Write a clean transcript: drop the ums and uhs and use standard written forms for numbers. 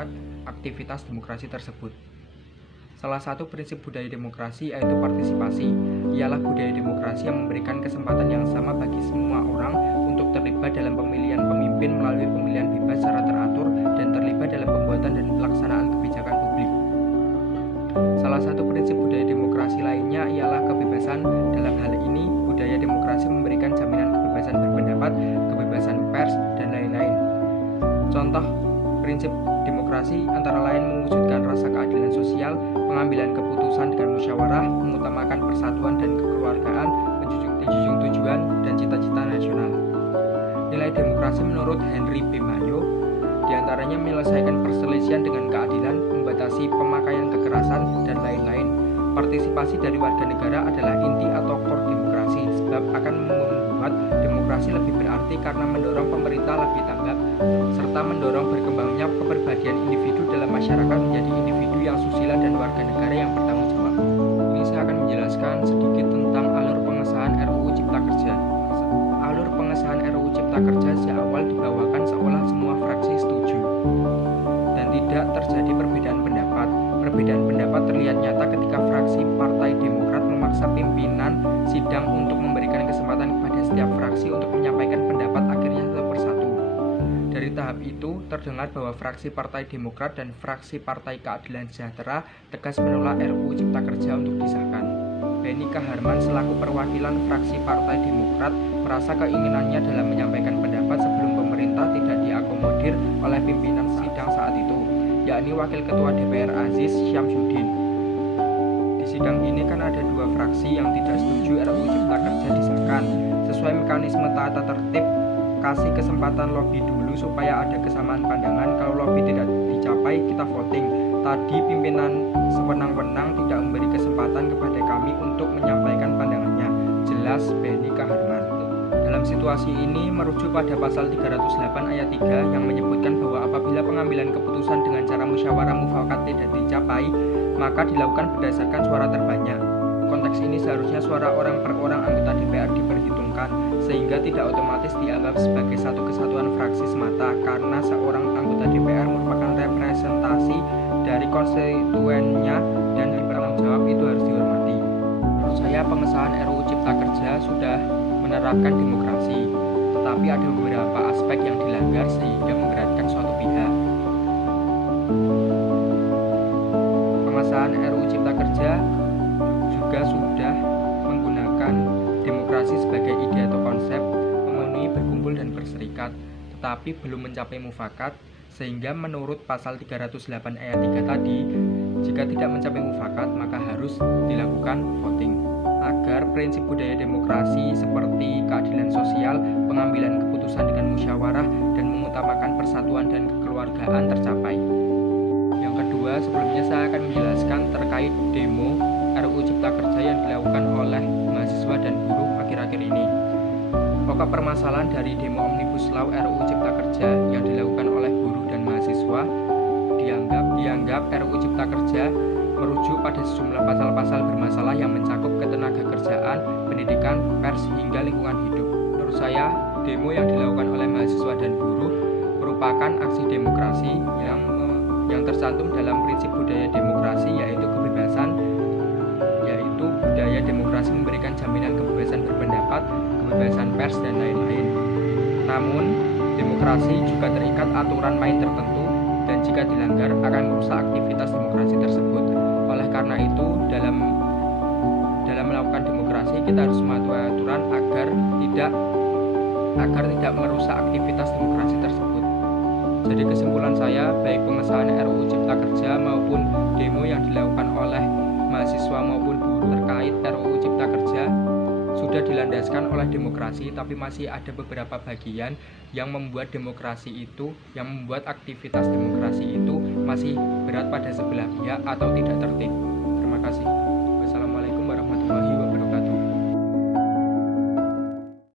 serta aktivitas demokrasi tersebut. Salah satu prinsip budaya demokrasi yaitu partisipasi. Ialah budaya demokrasi yang memberikan kesempatan yang sama bagi semua orang untuk terlibat dalam pemilihan pemimpin melalui pemilihan bebas secara teratur dan terlibat dalam pembuatan dan pelaksanaan kebijakan publik. Salah satu prinsip budaya demokrasi lainnya ialah kebebasan. Dalam hal ini, budaya demokrasi memberikan jaminan kebebasan berpendapat, kebebasan pers, dan lain-lain. Contoh prinsip demokrasi antara lain mewujudkan rasa keadilan sosial, pengambilan keputusan dengan musyawarah, mengutamakan persatuan dan kekeluargaan, menjunjung tujuan dan cita-cita nasional. Nilai demokrasi menurut Henry B. Mayo diantaranya menyelesaikan perselisihan dengan keadilan, membatasi pemakaian kekerasan, dan lain-lain. Partisipasi dari warga negara adalah inti atau core demokrasi, sebab akan membuat demokrasi lebih berarti karena mendorong pemerintah lebih tanggap, serta mendorong berkembangnya kepribadian individu dalam masyarakat menjadi individu yang susila dan warga negara yang bertanggung jawab. Ini saya akan menjelaskan sedikit tentang alur pengesahan RUU Cipta Kerja. Alur pengesahan RUU Cipta Kerja sejak awal dibawakan seolah semua fraksi setuju dan tidak terjadi perbedaan pendapat. Perbedaan pendapat terlihat nyata ketika fraksi Partai Demokrat memaksa pimpinan sidang untuk memberikan kesempatan kepada setiap fraksi untuk menyampaikan pendapat akhirnya satu persatu. Dari tahap itu, terdengar bahwa fraksi Partai Demokrat dan fraksi Partai Keadilan Sejahtera tegas menolak RUU Cipta Kerja untuk disahkan. Benny Kaharman selaku perwakilan fraksi Partai Demokrat merasa keinginannya dalam menyampaikan pendapat sebelum pemerintah tidak diakomodir oleh pimpinan sidang saat itu, yakni Wakil Ketua DPR Aziz Syamsuddin. Di sidang ini kan ada dua fraksi yang tidak setuju RUU Cipta Kerja disahkan. Sesuai mekanisme tata tertib, kasih kesempatan lobby dulu supaya ada kesamaan pandangan. Kalau lobby tidak dicapai, kita voting. Tadi pimpinan sewenang-wenang tidak memberi kesempatan kepada kami untuk menyampaikan pandangannya, jelas Benny Kaharman. Dalam situasi ini merujuk pada pasal 308 ayat 3 yang menyebutkan bahwa apabila pengambilan keputusan dengan cara musyawarah mufakat tidak dicapai, maka dilakukan berdasarkan suara terbanyak. Konteks ini seharusnya suara orang per orang anggota DPR diperhitungkan, sehingga tidak otomatis dianggap sebagai satu kesatuan fraksi semata, karena seorang anggota DPR merupakan representasi dari konstituennya dan bertanggung jawab itu harus dihormati. Menurut saya pengesahan RUU Cipta Kerja sudah menerapkan demokrasi, tetapi ada beberapa aspek yang dilanggar sehingga memberatkan suatu pihak. Pengesahan RUU Cipta Kerja juga sudah menggunakan demokrasi sebagai ide atau konsep, memenuhi berkumpul dan berserikat, tetapi belum mencapai mufakat, sehingga menurut pasal 308 ayat 3 tadi, jika tidak mencapai mufakat maka harus dilakukan voting. Agar prinsip budaya demokrasi seperti keadilan sosial, pengambilan keputusan dengan musyawarah, dan mengutamakan persatuan dan kekeluargaan tercapai. Yang kedua, sebelumnya saya akan menjelaskan terkait demo RUU Cipta Kerja yang dilakukan oleh mahasiswa dan buruh akhir-akhir ini. Pokok permasalahan dari demo Omnibus Law RUU Cipta Kerja yang dilakukan oleh buruh dan mahasiswa dianggap RUU Cipta Kerja merujuk pada sejumlah pasal-pasal bermasalah yang mencakup ketenagakerjaan, pendidikan, pers, hingga lingkungan hidup. Menurut saya, demo yang dilakukan oleh mahasiswa dan buruh merupakan aksi demokrasi yang tercantum dalam prinsip budaya demokrasi, yaitu kebebasan, yaitu budaya demokrasi memberikan jaminan kebebasan berpendapat, kebebasan pers, dan lain-lain. Namun, demokrasi juga terikat aturan main tertentu dan jika dilanggar akan merusak aktivitas demokrasi tersebut. Oleh karena itu, dalam melakukan demokrasi kita harus mematuhi aturan agar tidak merusak aktivitas demokrasi tersebut. Jadi kesimpulan saya, baik pengesahan RUU Cipta Kerja maupun demo yang dilakukan oleh mahasiswa maupun buruh terkait RUU Cipta Kerja sudah dilandaskan oleh demokrasi, tapi masih ada beberapa bagian yang membuat aktivitas demokrasi itu masih berat pada sebelah pihak atau tidak tertib.